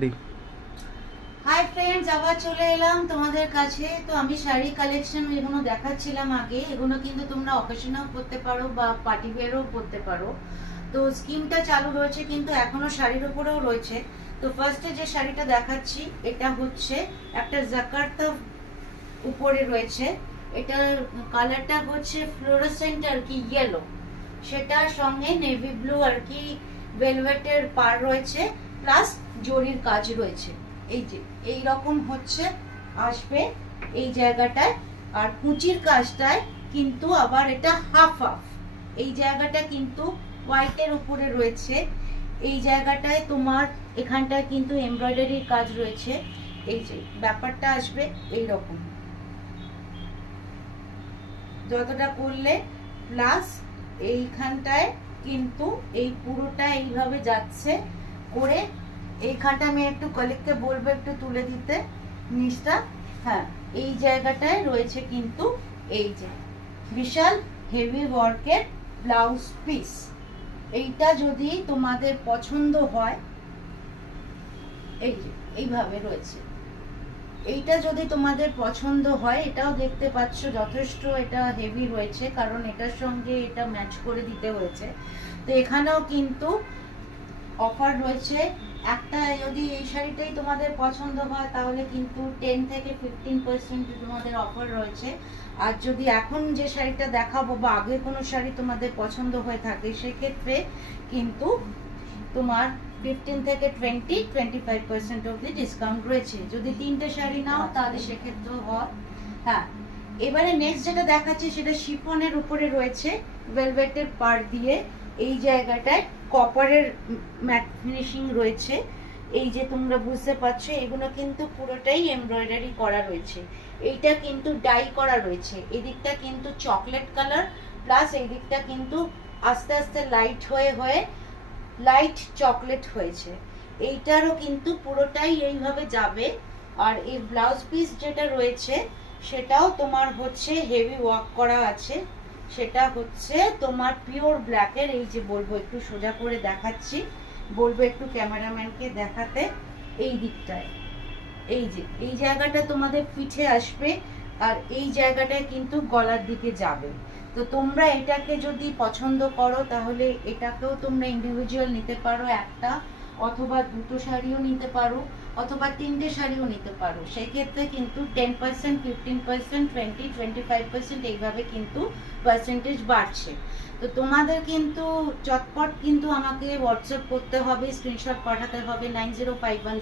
Sari. Hi friends, আবার চলে এলাম তোমাদের কাছে। তো আমি শাড়ি কালেকশন এগুলো দেখাচ্ছিলাম আগে। এগুলো কিন্তু তোমরা অকেশনেও পরতে পারো বা পার্টি ওয়্যারও পরতে পারো। তো স্কিমটা চালু রয়েছে, কিন্তু এখনো শাড়ির উপরেও রয়েছে। তো ফার্স্টে যে শাড়িটা দেখাচ্ছি, এটা হচ্ছে একটা জাকার্তা উপরে রয়েছে। এটার কালারটা হচ্ছে ফ্লোরোসেন্ট আর কি ইয়েলো, সেটার সঙ্গে নেভি ব্লু আর কি ভেলভেটের পার রয়েছে, প্লাস জরির কাজ রয়েছে। এই যে এই রকম হচ্ছে আসবে এই জায়গাটায়। আর কুচির কাজটায় কিন্তু আবার এটা হাফ হাফ, এই জায়গাটা কিন্তু হোয়াইটের উপরে রয়েছে। এই জায়গাটায় তোমার এখানটায় কিন্তু এমব্রয়ডারির কাজ রয়েছে। এই যে ব্যাপারটা আসবে এই রকম, যতটা করলে প্লাস এইখানটায় কিন্তু এই পুরোটা এইভাবে যাচ্ছে করে। এইখানটা আমি একটু কলিগকে বলবো একটু তুলে দিতে নিচটা। হ্যাঁ, এই জায়গাটায় রয়েছে কিন্তু এই যে বিশাল হেভি ওয়ার্কের ব্লাউজ পিস। এইটা যদি তোমাদের পছন্দ হয়, এই যে এইভাবে রয়েছে। এইটা যদি তোমাদের পছন্দ হয়, এটাও দেখতে পাচ্ছ যথেষ্ট এটা হেভি রয়েছে, কারণ এটার সঙ্গে এটা ম্যাচ করে দিতে হয়েছে। তো এখানেও কিন্তু অফার রয়েছে। একটা যদি এই শাড়িটাই তোমাদের পছন্দ হয়, তাহলে কিন্তু 10 থেকে 15% তোমাদের অফার রয়েছে। আর যদি এখন যে শাড়িটা দেখাবো বা আগে কোনো শাড়ি তোমাদের পছন্দ হয়ে থাকে, সেক্ষেত্রে কিন্তু তোমার 15 থেকে 25% অবধি ডিসকাউন্ট রয়েছে। যদি তিনটে শাড়ি নাও তাহলে সেক্ষেত্রেও হয়। হ্যাঁ, এবারে নেক্সট যেটা দেখাচ্ছি সেটা শিফনের উপরে রয়েছে ভেলভেটের পার দিয়ে। এই জায়গাটায় কপারের ম্যাট ফিনিশিং রয়েছে। এই যে তোমরা বুঝতে পারছো, এগুলো কিন্তু পুরোটাই এমব্রয়ডারি করা রয়েছে। এইটা কিন্তু ডাই করা রয়েছে। এদিকটা কিন্তু চকলেট কালার, প্লাস এই দিকটা কিন্তু আস্তে আস্তে লাইট হয়ে হয়ে লাইট চকলেট হয়েছে। এইটারও কিন্তু পুরোটাই এইভাবে যাবে। আর এই ব্লাউজ পিস যেটা রয়েছে সেটাও তোমার হচ্ছে হেভি ওয়ার্ক করা আছে। সেটা হচ্ছে তোমার পিওর ব্ল্যাকের। এই যে বলবো একটু সোজা করে দেখাচ্ছি, বলবো একটু ক্যামেরাম্যানকে দেখাতে। এই দিকটায় এই যে এই জায়গাটা তোমাদের পিঠে আসবে, আর এই জায়গাটায় কিন্তু গলার দিকে যাবে। তো তোমরা এটাকে যদি পছন্দ করো, তাহলে এটাকেও তোমরা ইন্ডিভিজুয়াল নিতে পারো, একটা অথবা দুটো শাড়িও নিতে পারো, অথবা তিনটে শাড়িও নিতে পারো। সেই ক্ষেত্রে কিন্তু 10%, 15%, 20-25% এইভাবে কিন্তু পার্সেন্টেজ বাড়ছে। তো তোমাদের কিন্তু চটপট কিন্তু আমাকে হোয়াটসঅ্যাপ করতে হবে, স্ক্রিনশট পাঠাতে হবে 9051